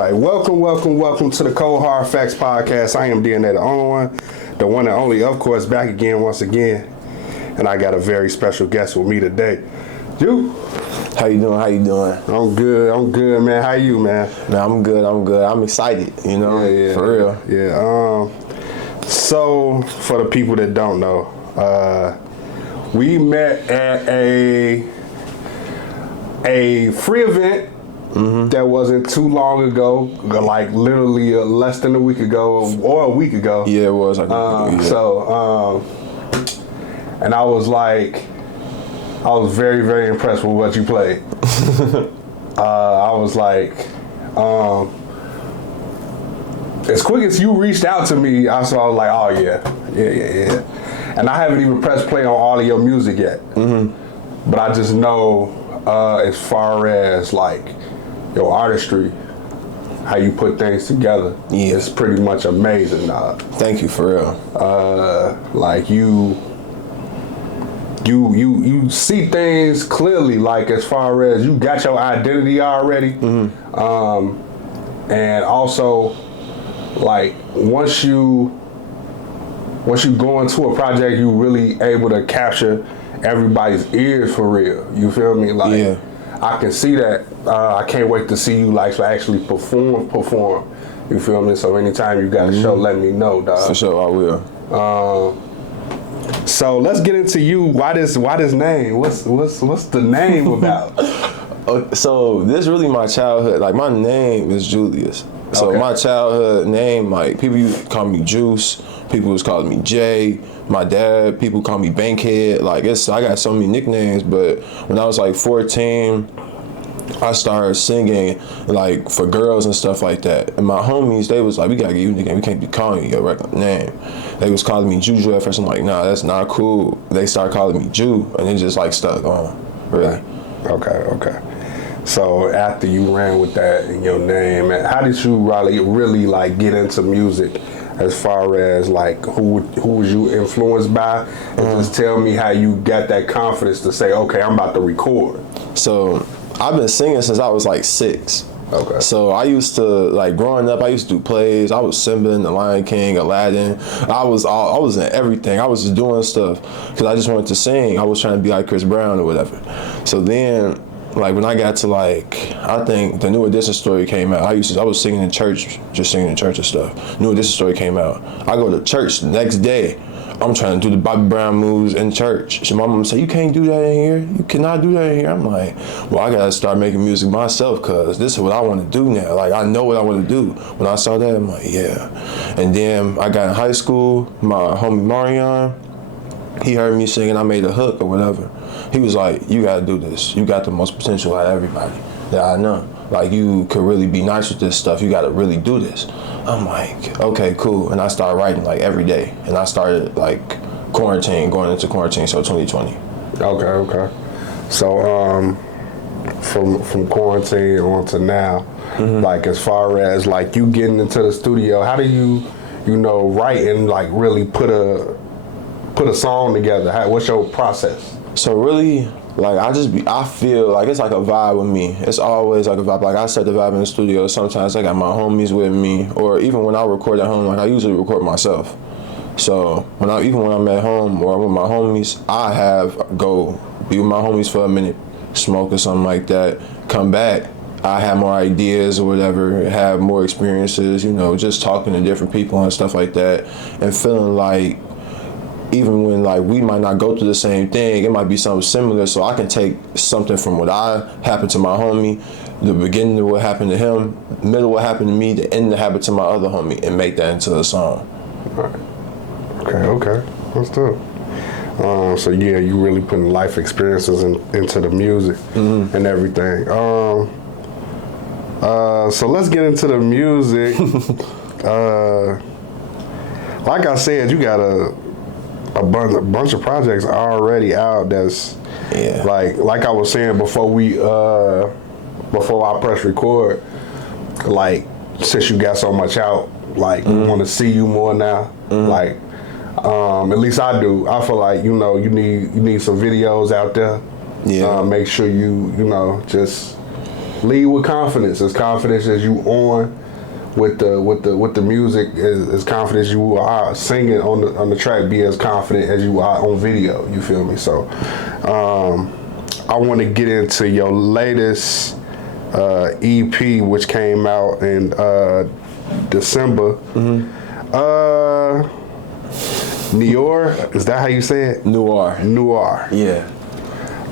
right. Welcome to the Cold Hard Facts Podcast. I am DNA, the only one, the one and only, of course, back again once again. And I got a very special guest with me today. You? How you doing? I'm good, man. How you, man? Man, I'm good. I'm excited, Yeah, for real. Yeah. So, for the people that don't know, we met at a free event that wasn't too long ago, like literally less than a week ago or a week ago. Yeah, it was. And I was very, very impressed with what you played. I was like, as quick as you reached out to me, I was like, oh yeah. And I haven't even pressed play on all of your music yet. But I just know as far as like your artistry, how you put things together, it's pretty much amazing. Thank you, for real. Like you see things clearly, like as far as you got your identity already, and also like once you go into a project, you really able to capture everybody's ears for real. You feel me? Like I can see that. I can't wait to see you like actually perform. You feel me? So anytime you got a show, let me know, dog. For sure, I will. So let's get into you. Why this name? What's the name about? So this really my childhood. Like my name is Julius. So my childhood name, like people used to call me Juice. People was calling me Jay. My dad, people call me Bankhead. Like I got so many nicknames. But when I was like 14, I started singing like for girls and stuff like that. And my homies, they was like, we gotta get you a nickname. We can't be calling you your regular name. They was calling me Juju at first. I'm like, nah, that's not cool. They started calling me Ju, and it just like stuck on, really. Okay. So after you ran with that in your name, how did you really like get into music? As far as like who was you influenced by? And just tell me how you got that confidence to say, okay, I'm about to record. So I've been singing since I was like 6. Okay. So I used to, like growing up, I used to do plays. I was Simba in The Lion King, Aladdin. I was in everything. I was just doing stuff because I just wanted to sing. I was trying to be like Chris Brown or whatever. So then, like when I got to like, I think the New Edition story came out. I was singing in church, just singing in church and stuff. New Edition story came out. I go to church the next day. I'm trying to do the Bobby Brown moves in church. My mom said, you can't do that in here. You cannot do that in here. I'm like, well, I gotta start making music myself because this is what I want to do now. Like, I know what I want to do. When I saw that, I'm like, yeah. And then I got in high school, my homie Marion, he heard me singing, I made a hook or whatever. He was like, you gotta do this. You got the most potential out of everybody that I know. Like, you could really be nice with this stuff. You gotta really do this. I'm like, okay, cool. And I started writing like every day. And I started like going into quarantine, so 2020. Okay. So from quarantine on to now, like as far as like you getting into the studio, how do you write and like really put a song together? What's your process? So really, like I feel like it's like a vibe with me. It's always like a vibe. Like I set the vibe in the studio. Sometimes I got my homies with me, or even when I record at home, like I usually record myself. So when I'm at home or with my homies, I go be with my homies for a minute, smoke or something like that, come back. I have more ideas or whatever, have more experiences, just talking to different people and stuff like that, and feeling like even when like we might not go through the same thing, it might be something similar. So I can take something from what happened to my homie, the beginning of what happened to him, middle of what happened to me, the end that happened to my other homie, and make that into a song. Okay. That's dope. So yeah, you really putting life experiences into the music and everything. So let's get into the music. Like I said, you got a bunch of projects already out that's like I was saying before I press record, like since you got so much out, like we want to see you more now. Like at least I do. I feel like you need some videos out there. Make sure you just lead with confidence. As confident as you on with the music, as confident as you are singing on the track, be as confident as you are on video. You feel me? So I want to get into your latest EP, which came out in December. Noir, is that how you say it? Noir. Yeah.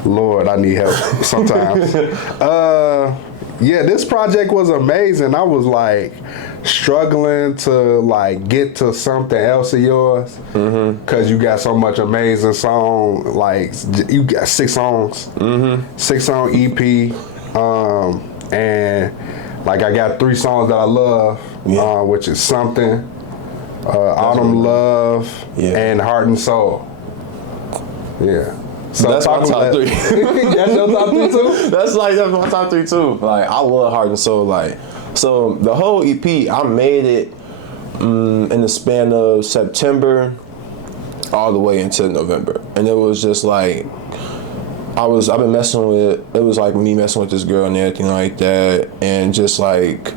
Lord, I need help sometimes. Yeah, this project was amazing. I was like struggling to like get to something else of yours because you got so much amazing song. Like you got 6 songs, 6 song EP, and like I got 3 songs that I love, which is Something, Autumn Love, and Heart and Soul. Yeah. So that's my top 3. That's your top 3 too? That's my top 3 too. Like I love Heart and Soul. Like so the whole EP, I made it in the span of September all the way into November, and it was just like I've been messing with. It was like me messing with this girl and everything like that, and just like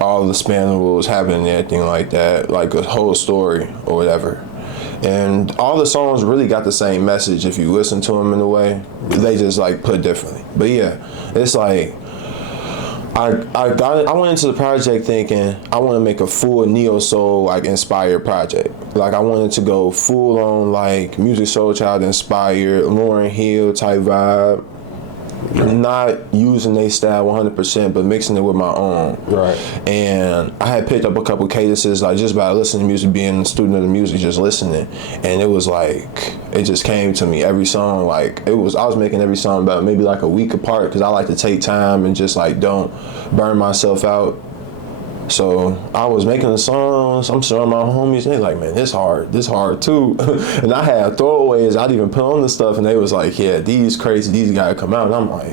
all the span of what was happening and everything like that, like a whole story or whatever. And all the songs really got the same message if you listen to them in a way. They just like put differently. But yeah, it's like I went into the project thinking I want to make a full neo soul like inspired project. Like I wanted to go full on like Musiq Soulchild inspired, Lauryn Hill type vibe. Not using their style 100%, but mixing it with my own. Right. And I had picked up a couple cadences, like just by listening to music, being a student of the music, just listening. And it was like, it just came to me every song. Like I was making every song about maybe like a week apart because I like to take time and just like don't burn myself out. So I was making the songs, I'm showing my homies, they like, man, this hard too. And I had throwaways, I'd even put on the stuff and they was like, yeah, these gotta come out. And I'm like,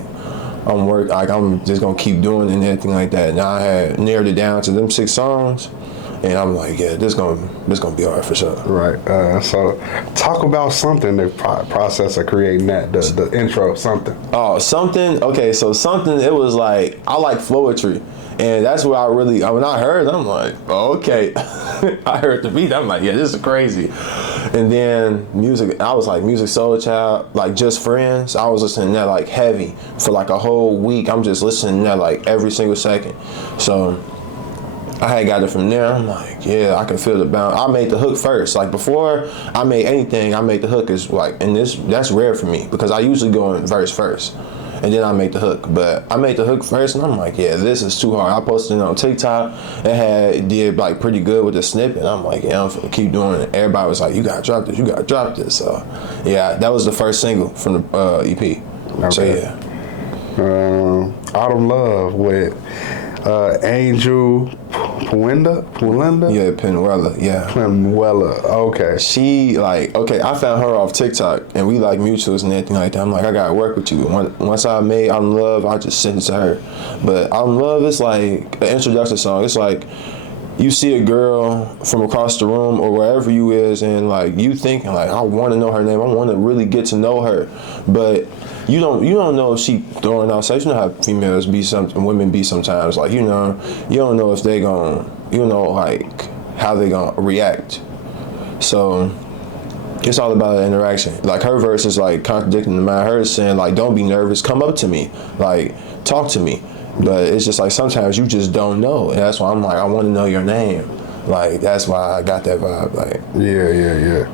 I'm just gonna keep doing it and everything like that. Now I had narrowed it down to them 6 songs and I'm like, yeah, this gonna be hard for sure. Right, so talk about Something, the process of creating that, the intro, Something. Oh, Something, okay, so Something, it was like, I like poetry. And that's where when I heard it, I'm like, oh, okay. I heard the beat, I'm like, yeah, this is crazy. And then music, I was like Musiq Soulchild, like Just Friends. I was listening to that like heavy for like a whole week. I'm just listening to that like every single second. So I had got it from there. I'm like, yeah, I can feel the bounce. I made the hook first. Like before I made anything, I made the hook is like, and that's rare for me because I usually go in verse first. And then I make the hook. But I made the hook first and I'm like, yeah, this is too hard. I posted it on TikTok. It did like pretty good with the snippet. I'm like, yeah, I'm gonna keep doing it. Everybody was like, you gotta drop this. So yeah, that was the first single from the EP. Okay. So yeah. Autumn Love with Angel Puenda? Yeah, Penuela, yeah. Penuela, okay. She like, okay, I found her off TikTok and we like mutuals and everything like that. I'm like, I gotta work with you. Once I made Autumn Love, I just sent it to her. But Autumn Love is like an introduction song. It's like, you see a girl from across the room or wherever you is and like you thinking like, I want to know her name. I want to really get to know her. But you don't know if she throwing outside. You know how females be women be sometimes. Like, you don't know if they gon', like how they gonna react. So it's all about the interaction. Like her verse is like contradicting mine. Hers saying like, don't be nervous, come up to me, like talk to me. But it's just like sometimes you just don't know, and that's why I'm like, I want to know your name. Like that's why I got that vibe. Like yeah.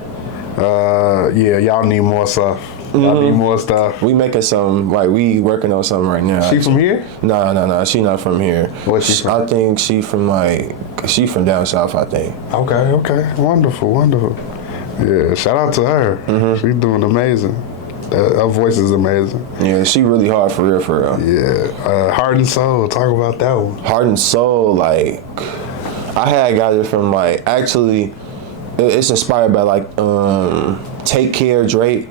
Y'all need more stuff. Y'all need more stuff. We making some, like we working on something right now. She from here? No. She not from here. Where's she from? I think she from down south. I think. Okay. Wonderful. Yeah. Shout out to her. She's doing amazing. Her voice is amazing. Yeah, she really hard for real. Yeah. Heart and Soul. Talk about that one. Heart and Soul, like I had got it from like actually, it's inspired by like Take Care Drake,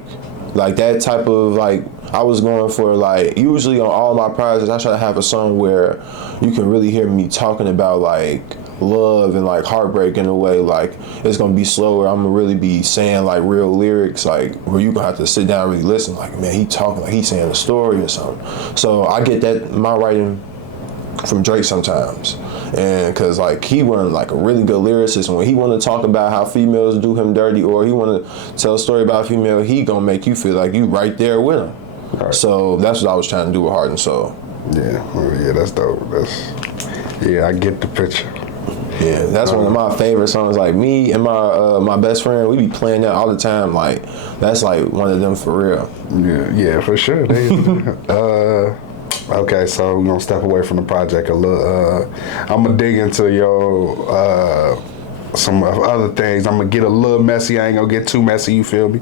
like that type of like. I was going for like usually on all my projects I try to have a song where you can really hear me talking about like love and like heartbreak in a way. Like it's gonna be slower. I'm gonna really be saying like real lyrics, like where you gonna have to sit down and really listen. Like, man, he talking like he's saying a story or something. So I get that my writing from Drake sometimes, and cause like he wasn't like a really good lyricist. When he want to talk about how females do him dirty, or he want to tell a story about a female, he gonna make you feel like you right there with him. Right. So that's what I was trying to do with Heart and Soul. Yeah, that's dope. I get the picture. Yeah, that's one of my favorite songs. Like me and my best friend, we be playing that all the time. Like that's like one of them for real. Yeah, for sure. Okay, so we're gonna step away from the project a little. I'm gonna dig into your some other things. I'm gonna get a little messy. I ain't gonna get too messy. You feel me?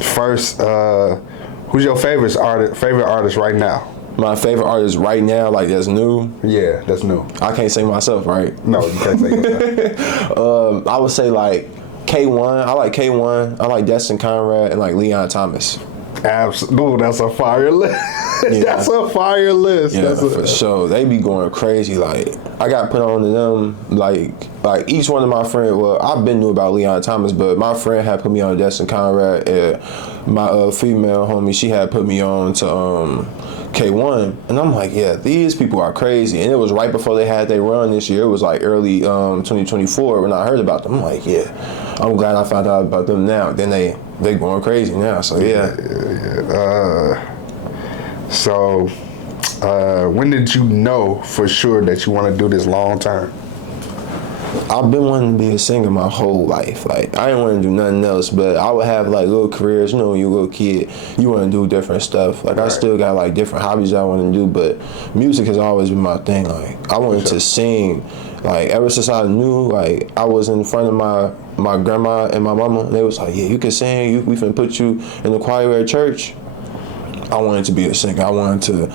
First, who's your favorite artist right now? My favorite artist right now, like that's new. Yeah, that's new. I can't say myself, right? No, you can't say yourself. I would say like K1. I like K1. I like Destin Conrad and like Leon Thomas. Absolutely, that's a fire list. Yeah. That's a fire list. Yeah, for sure. They be going crazy. Like I got put on to them. Like each one of my friends. Well, I've been knew about Leon Thomas, but my friend had put me on Destin Conrad, and my female homie, she had put me on to K1, and I'm like, yeah, these people are crazy. And it was right before they had their run this year. It was like early 2024 when I heard about them. I'm like, yeah, I'm glad I found out about them now. Then they going crazy now. So yeah. So when did you know for sure that you want to do this long term? I've been wanting to be a singer my whole life. Like I didn't want to do nothing else, but I would have like little careers. You know, when you're a little kid, you want to do different stuff. Like I still got like different hobbies I want to do, but music has always been my thing. Like I wanted to sing. Like ever since I knew, like I was in front of my grandma and my mama, and they was like, yeah, you can sing. We finna put you in the choir at church. I wanted to be a singer. I wanted to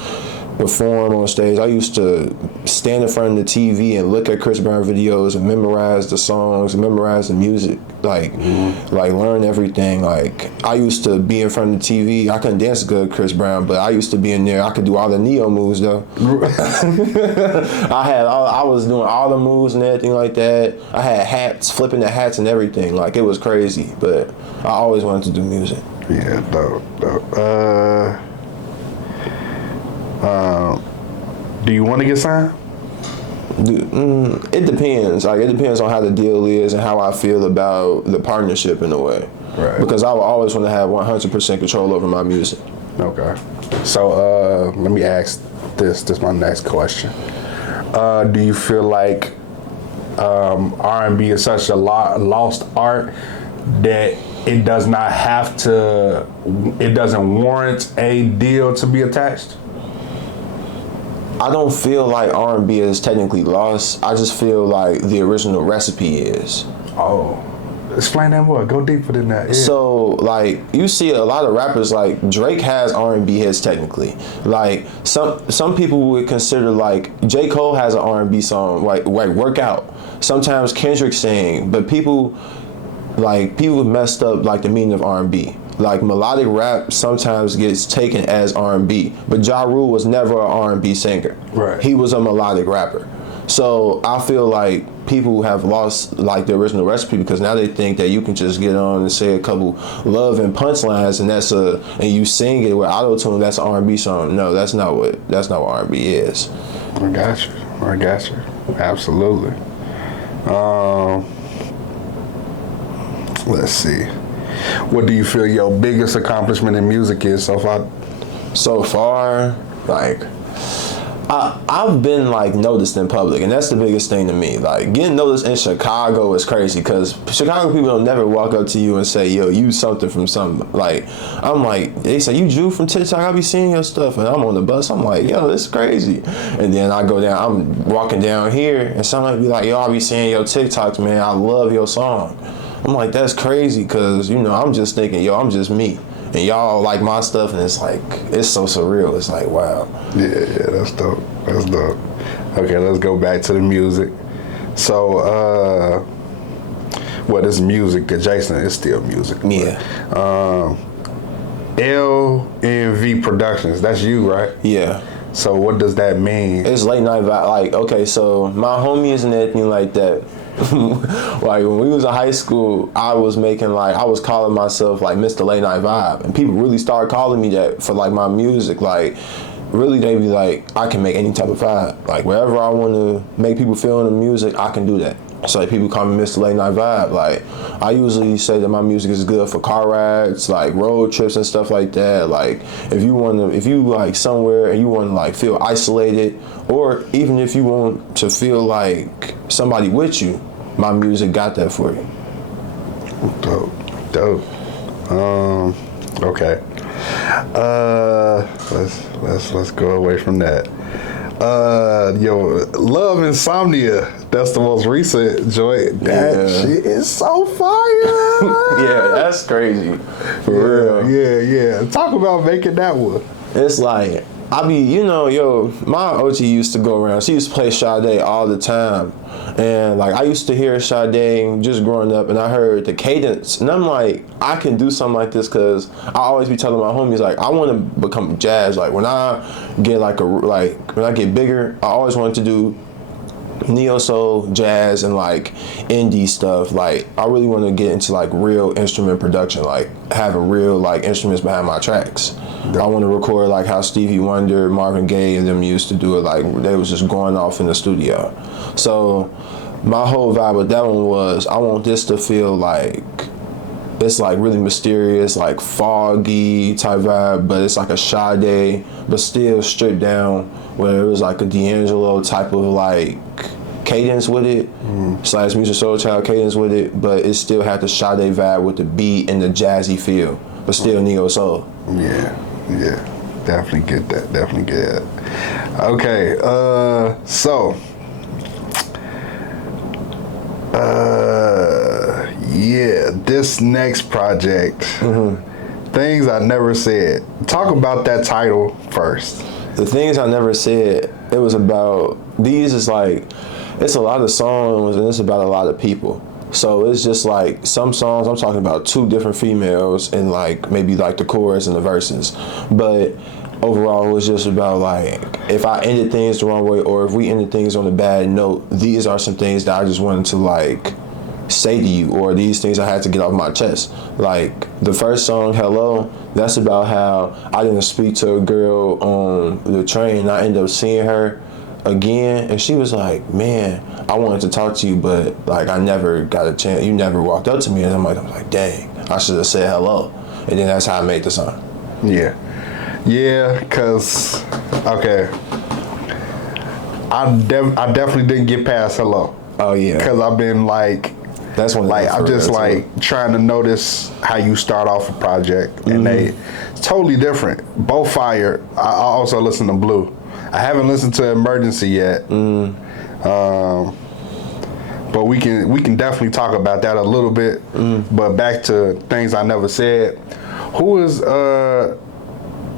perform on stage. I used to stand in front of the TV and look at Chris Brown videos and memorize the songs, and memorize the music, like learn everything. Like I used to be in front of the TV. I couldn't dance good Chris Brown, but I used to be in there. I could do all the Neo moves though. I was doing all the moves and everything like that. I had hats, flipping the hats and everything. Like it was crazy, but I always wanted to do music. Yeah, dope. Do you want to get signed? It depends. Like it depends on how the deal is and how I feel about the partnership in a way. Right. Because I will always want to have 100% control over my music. Okay. So let me ask this. This is my next question. Do you feel like R&B is such a lost art that it doesn't warrant a deal to be attached? I don't feel like R&B is technically lost. I just feel like the original recipe is. Oh, explain that more. Go deeper than that. Yeah. So, like, you see a lot of rappers, like, Drake has R&B hits technically. Like, some people would consider, like, J. Cole has an R&B song, like Work Out. Sometimes Kendrick sing, but people messed up, like, the meaning of R&B. Like melodic rap sometimes gets taken as R&B, but Ja Rule was never an R&B singer. Right. He was a melodic rapper. So I feel like people have lost like the original recipe because now they think that you can just get on and say a couple love and punchlines and you sing it with auto-tune. That's an R&B song. No, that's not what R&B is. I got you. Absolutely. Let's see. What do you feel your biggest accomplishment in music is so far? So far, like, I've been like noticed in public, and that's the biggest thing to me. Like getting noticed in Chicago is crazy because Chicago people don't never walk up to you and say, "Yo, you something from something." Like I'm like, they say, "You Drew from TikTok." I be seeing your stuff, and I'm on the bus. I'm like, "Yo, this is crazy." And then I go down. I'm walking down here, and somebody be like, "Yo, I be seeing your TikToks, man. I love your song." I'm like, that's crazy because, you know, I'm just thinking, yo, I'm just me. And y'all like my stuff, and it's like, it's so surreal. It's like, wow. Yeah, that's dope. Okay, let's go back to the music. So, this music adjacent is still music. Yeah. LNV Productions, that's you, right? Yeah. So what does that mean? It's late night vibe. Like, okay, so my homies and everything like that. Like when we was in high school, I was calling myself like Mr. Late Night Vibe, and people really started calling me that for like my music. Like, really, they be like, I can make any type of vibe. Like wherever I want to make people feel in the music, I can do that. So like people call me Mr. Late Night Vibe. Like I usually say that my music is good for car rides, like road trips and stuff like that. Like if you like somewhere and you want to like feel isolated, or even if you want to feel like somebody with you, my music got that for you. Dope. Okay. Let's go away from that. Love Insomnia. That's the most recent joint. That shit is so fire. Yeah, that's crazy. For real. Yeah. Talk about making that one. It's like, my OG used to go around. She used to play Sade all the time. And like I used to hear Sade just growing up, and I heard the cadence, and I'm like, I can do something like this, because I always be telling my homies like I want to become jazz. Like when I get when I get bigger, I always wanted to do neo soul, jazz, and like indie stuff. Like I really want to get into like real instrument production, like having real like instruments behind my tracks. I want to record like how Stevie Wonder, Marvin Gaye, and them used to do it. Like they was just going off in the studio. So my whole vibe with that one was I want this to feel like it's like really mysterious, like foggy type vibe, but it's like a Sade, but still stripped down, where it was like a D'Angelo type of like cadence with it, slash Musiq Soulchild cadence with it, but it still had the Sade vibe with the beat and the jazzy feel, but still neo soul. Yeah, definitely get that. Okay, this next project, Things I Never Said. Talk about that title first. The Things I Never Said, it was about, it's a lot of songs, and it's about a lot of people. So it's just like some songs I'm talking about two different females and like maybe like the chorus and the verses. But overall it was just about like if I ended things the wrong way, or if we ended things on a bad note, these are some things that I just wanted to like say to you, or these things I had to get off my chest. Like the first song, Hello, that's about how I didn't speak to a girl on the train, and I ended up seeing her again, and she was like, man, I wanted to talk to you, but like I never got a chance. You never walked up to me, and I'm like, dang, I should have said hello. And then that's how I made the song. Yeah, cause okay, I definitely didn't get past hello. Oh yeah, cause I've been like, that's when I'm just like trying to notice how you start off a project, and it's totally different. Both fire. I also listen to Blue. I haven't listened to Emergency yet. But we can definitely talk about that a little bit. But back to Things I Never Said. Who is the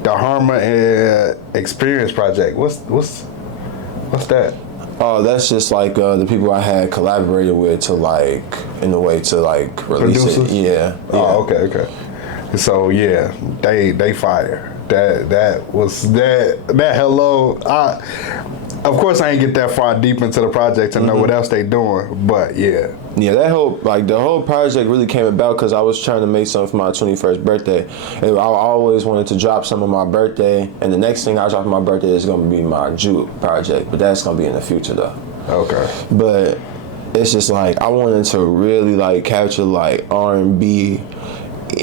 Harma Experience Project? What's that? Oh, that's just like the people I had collaborated with to like, in a way to like release Producers? it. Yeah. Oh, okay. So yeah, they fire. That hello. Of course, I ain't get that far deep into the project to know what else they doing, but yeah. Yeah, the whole project really came about because I was trying to make something for my 21st birthday. And I always wanted to drop some on my birthday, and the next thing I drop on my birthday is going to be my Juke project, but that's going to be in the future though. Okay. But it's just like I wanted to really like capture like R&B,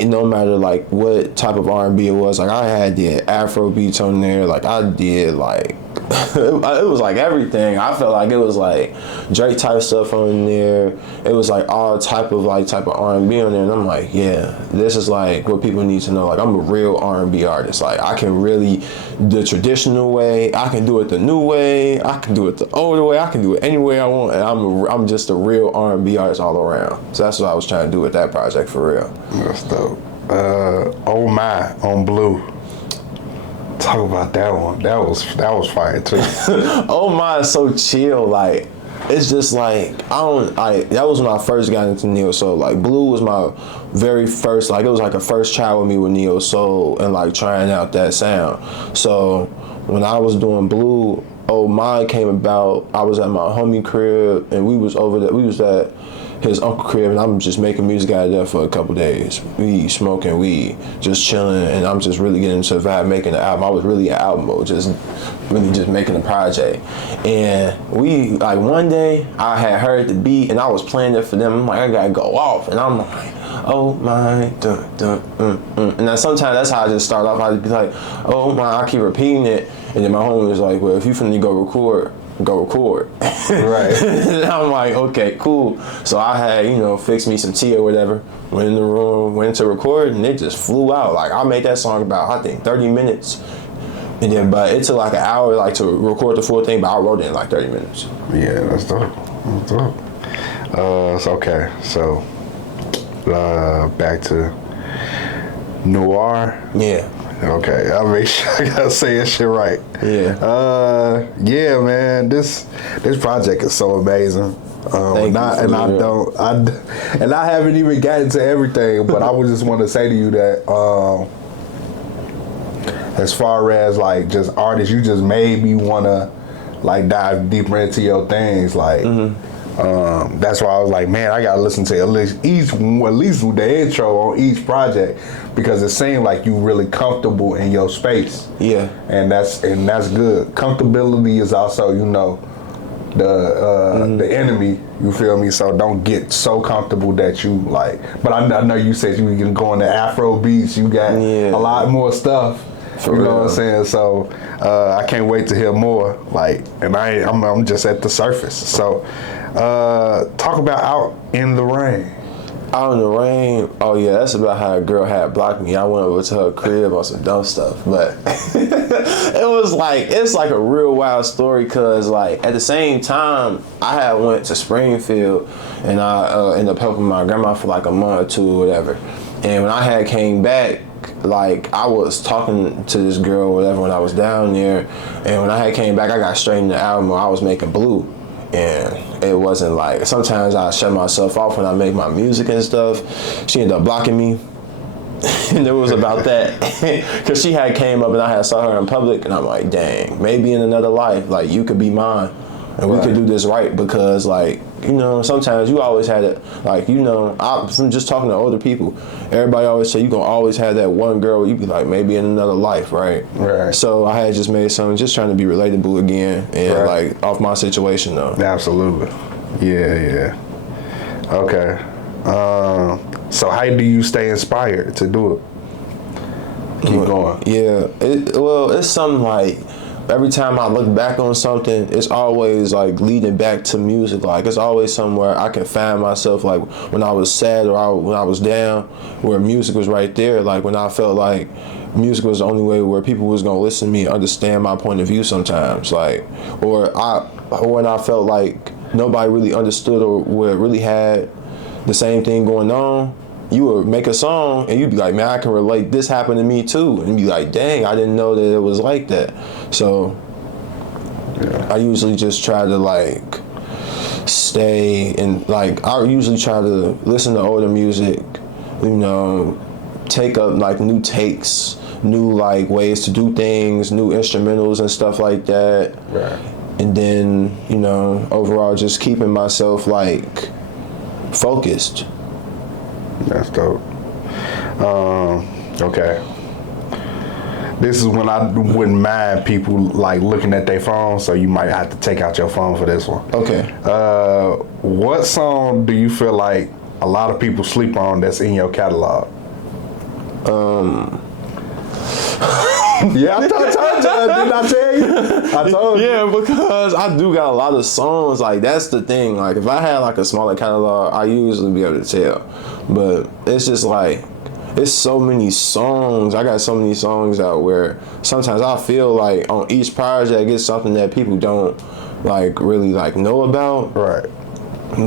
no matter like what type of R&B it was. Like I had the Afro beats on there, like I did like it was like everything. I felt like it was like Drake type stuff on there. It was like all type of R&B on there, and I'm like, yeah, this is like what people need to know. Like I'm a real R&B artist. Like I can really the traditional way. I can do it the new way. I can do it the older way. I can do it any way I want, and I'm just a real R&B artist all around. So that's what I was trying to do with that project for real. That's dope. Oh My on Blue. Talk about that one. That was fire too. Oh My is so chill. Like it's just like that was when I first got into neo soul. Like Blue was my very first, like it was like a first child with me with neo soul and like trying out that sound. So when I was doing Blue, Oh My came about. I was at my homie crib, and we was at his uncle crib, and I'm just making music out of there for a couple days. We smoking weed, just chilling, and I'm just really getting into the vibe, making the album. I was really in album mode, just making the project. And we, like, one day, I had heard the beat, and I was playing it for them. I'm like, I gotta go off, and I'm like, oh my, dun, dun, And then sometimes that's how I just start off. I'd be like, oh my, I keep repeating it, and then my homie was like, well, if you finna go record. Right. And I'm like, okay, cool. So I had, fixed me some tea or whatever, went in the room, went to record, and it just flew out. Like, I made that song about, I think, 30 minutes. And then, but it took like an hour, like, to record the full thing, but I wrote it in like 30 minutes. Yeah, that's dope. That's dope. So, okay. So, back to Noir. Yeah. Okay, I'll make sure I gotta say that shit right. Yeah. Yeah, man. This project is so amazing. I haven't even gotten to everything, but I would just want to say to you that as far as like just artists, you just made me want to like dive deeper into your things, like. That's why I was like, man, I gotta listen to at least the intro on each project, because it seemed like you really comfortable in your space. Yeah. And that's good. Comfortability is also, the enemy. You feel me? So don't get so comfortable that you like. But I know you said you can go into Afro beats. You got a lot more stuff. For real. Know what I'm saying? So I can't wait to hear more. Like, and I'm just at the surface. So. Talk about Out in the Rain. Out in the Rain, oh yeah, that's about how a girl had blocked me. I went over to her crib on some dumb stuff, but it's like a real wild story, cause like at the same time, I had went to Springfield, and I ended up helping my grandma for like a month or two or whatever. And when I had came back, like I was talking to this girl or whatever when I was down there, and when I had came back, I got straight into the album. I was making Blue. And it wasn't like, sometimes I shut myself off when I make my music and stuff. She ended up blocking me. And it was about that. Because she had came up and I had saw her in public, and I'm like, dang, maybe in another life, like, you could be mine. And we could do this right, because, like, sometimes you always had it, like, from just talking to older people, everybody always say you gonna always have that one girl, you be like, maybe in another life, right? Right. So I had just made something, just trying to be relatable again, and like off my situation though. Absolutely. Yeah. Okay. So how do you stay inspired to do it? Keep going. Yeah. It's something like, every time I look back on something, it's always like leading back to music. Like, it's always somewhere I can find myself, like when I was sad or when I was down, where music was right there. Like when I felt like music was the only way where people was gonna listen to me, understand my point of view sometimes. Like, or when I felt like nobody really understood or really had the same thing going on. You would make a song and you'd be like, man, I can relate. This happened to me too. And be like, dang, I didn't know that it was like that. So I usually just try to like stay and like, I usually try to listen to older music, take up like new takes, new like ways to do things, new instrumentals and stuff like that. Right. And then, overall just keeping myself like focused. That's dope. Okay. This is when I wouldn't mind people like looking at their phone, so you might have to take out your phone for this one. Okay. What song do you feel like a lot of people sleep on that's in your catalog? Yeah, I told you. Didn't I tell you? I told you. Yeah, because I do got a lot of songs. Like, that's the thing. Like, if I had like a smaller catalog, I usually be able to tell. But it's just like, it's so many songs. I got so many songs out where sometimes I feel like on each project it's something that people don't like really like know about. Right.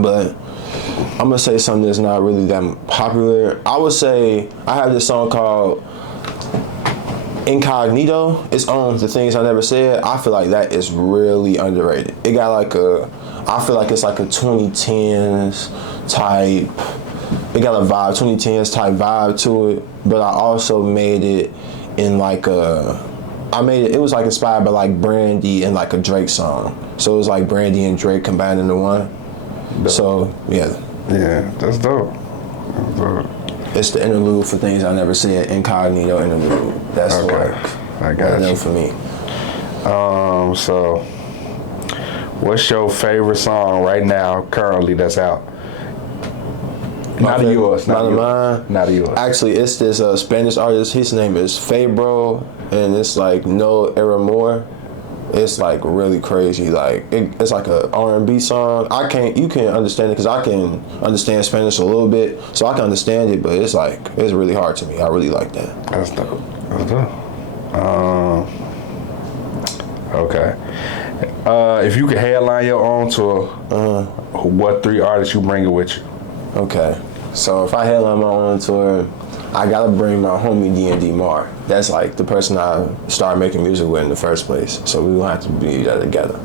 But I'm gonna say something that's not really that popular. I would say I have this song called Incognito. It's on The Things I Never Said. I feel like that is really underrated. It got like I feel like it's like a 2010s type, it got a vibe, 2010s type vibe to it, but I also made it in like a I made it. It was like inspired by like Brandy and like a Drake song. So it was like Brandy and Drake combined into one. Dope. So yeah. Yeah, that's dope. That's dope. It's the interlude for things I never said. Incognito interlude. That's okay. I got you. For me. So, what's your favorite song right now, currently, that's out? Not of yours. Not of mine. Not of yours. Actually, it's this Spanish artist. His name is Fabro, and it's like No Era More. It's like really crazy. Like it's like a R&B song. You can't understand it because I can understand Spanish a little bit, so I can understand it. But it's really hard to me. I really like that. That's dope. That's dope. Okay. If you could headline your own tour, what 3 artists you bring it with you? Okay. So if I headline my own tour, I gotta bring my homie D&D Mar. That's like the person I started making music with in the first place. So we gonna have to be that together.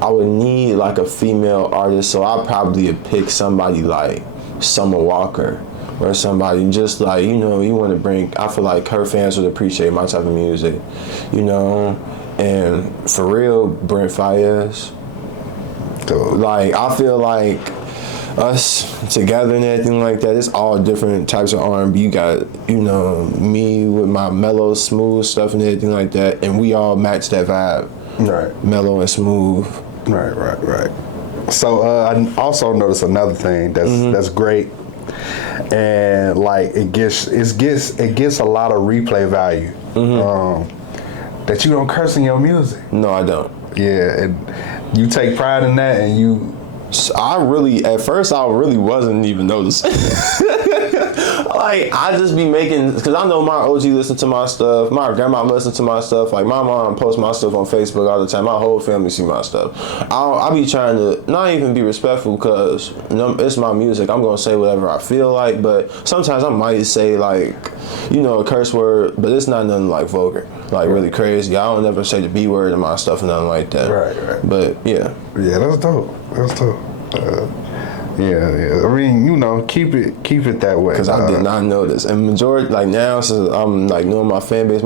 I would need like a female artist. So I'd probably pick somebody like Summer Walker or somebody just like, you want to bring, I feel like her fans would appreciate my type of music, and for real, Brent Faiyaz. Like, I feel like us together and everything like that, it's all different types of R&B. You got, me with my mellow, smooth stuff and everything like that, and we all match that vibe. Right. Mellow and smooth. Right. So I also noticed another thing that's great, and like it gets a lot of replay value. That you don't curse in your music. No, I don't. Yeah, and you take pride in that, and you. At first I really wasn't even noticing. Like, I just be making, because I know my OG listen to my stuff, my grandma listen to my stuff, like my mom posts my stuff on Facebook all the time, my whole family see my stuff. I be trying to not even be respectful because it's my music, I'm going to say whatever I feel like, but sometimes I might say like, a curse word, but it's not nothing like vulgar, like really crazy. I don't ever say the B word in my stuff or nothing like that. Right. But yeah. Yeah, that's dope. Yeah. I mean, keep it that way. Because I did not know this. And majority, like now, since I'm like knowing my fan base,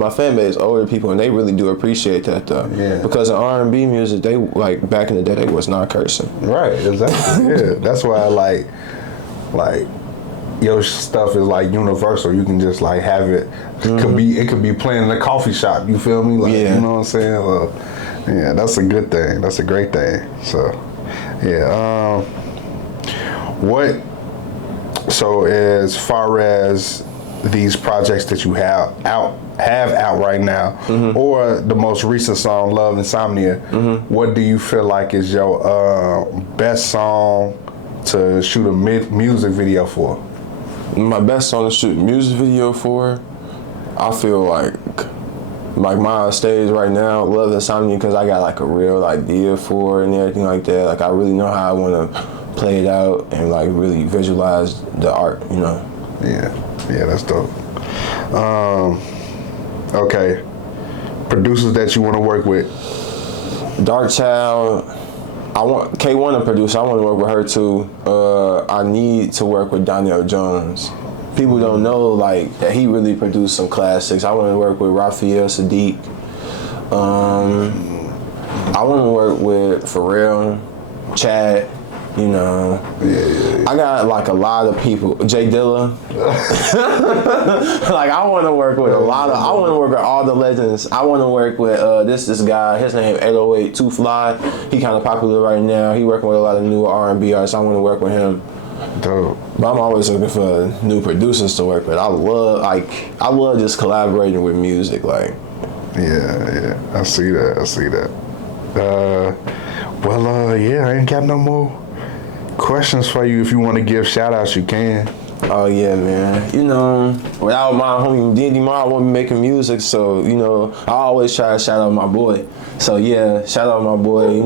older people, and they really do appreciate that though. Yeah. Because in R&B music, they like back in the day, they was not cursing. Right. Exactly. Yeah. That's why I like your stuff is like universal. You can just like have it. It could be playing in a coffee shop. You feel me? Like, yeah. You know what I'm saying? Well, yeah. That's a good thing. That's a great thing. So, yeah. So as far as these projects that you have out right now, or the most recent song, Love Insomnia, what do you feel like is your best song to shoot a music video for? My best song to shoot a music video for, I feel like my stage right now, Love Insomnia, because I got like a real idea for it and everything like that. Like I really know how I want to play it out and like really visualize the art, Yeah, that's dope. Okay, producers that you want to work with? Darkchild. I want K1 to produce. I want to work with her too. I need to work with Donnell Jones. People don't know like that he really produced some classics. I want to work with Raphael Sadiq. I want to work with Pharrell, Chad. I got like a lot of people. Jay Dilla. Like I want to work with I want to work with all the legends. I want to work with this guy. His name 808 Too Fly. He kind of popular right now. He working with a lot of new R&B artists. I want to work with him. Dope. But I'm always looking for new producers to work with. I love just collaborating with music. Like. Yeah. I see that. I ain't got no more questions for you. If you want to give shout outs, you can. Oh yeah, man. Without my homie D&D Mar, I won't be making music, so I always try to shout out my boy. So yeah, shout out my boy,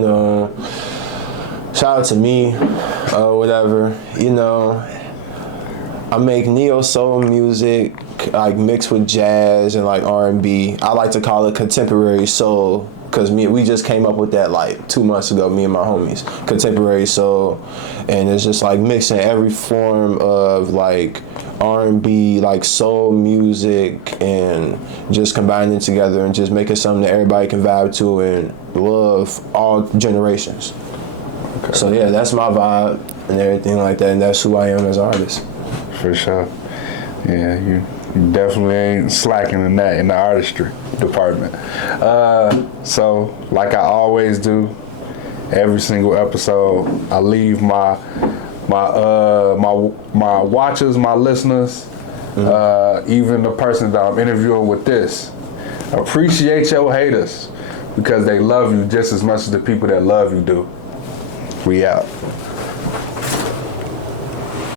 shout out to me, whatever. I make neo soul music, like mixed with jazz and like R&B. I like to call it contemporary soul, because we just came up with that like 2 months ago, me and my homies, Contemporary Soul, and it's just like mixing every form of like R&B, like soul music, and just combining it together and just making something that everybody can vibe to and love, all generations. Okay. So yeah, that's my vibe and everything like that, and that's who I am as an artist. For sure. Yeah, you definitely ain't slacking in that in the artistry department. So like I always do, every single episode, I leave my watchers, my listeners, even the person that I'm interviewing with this. Appreciate your haters because they love you just as much as the people that love you do. We out.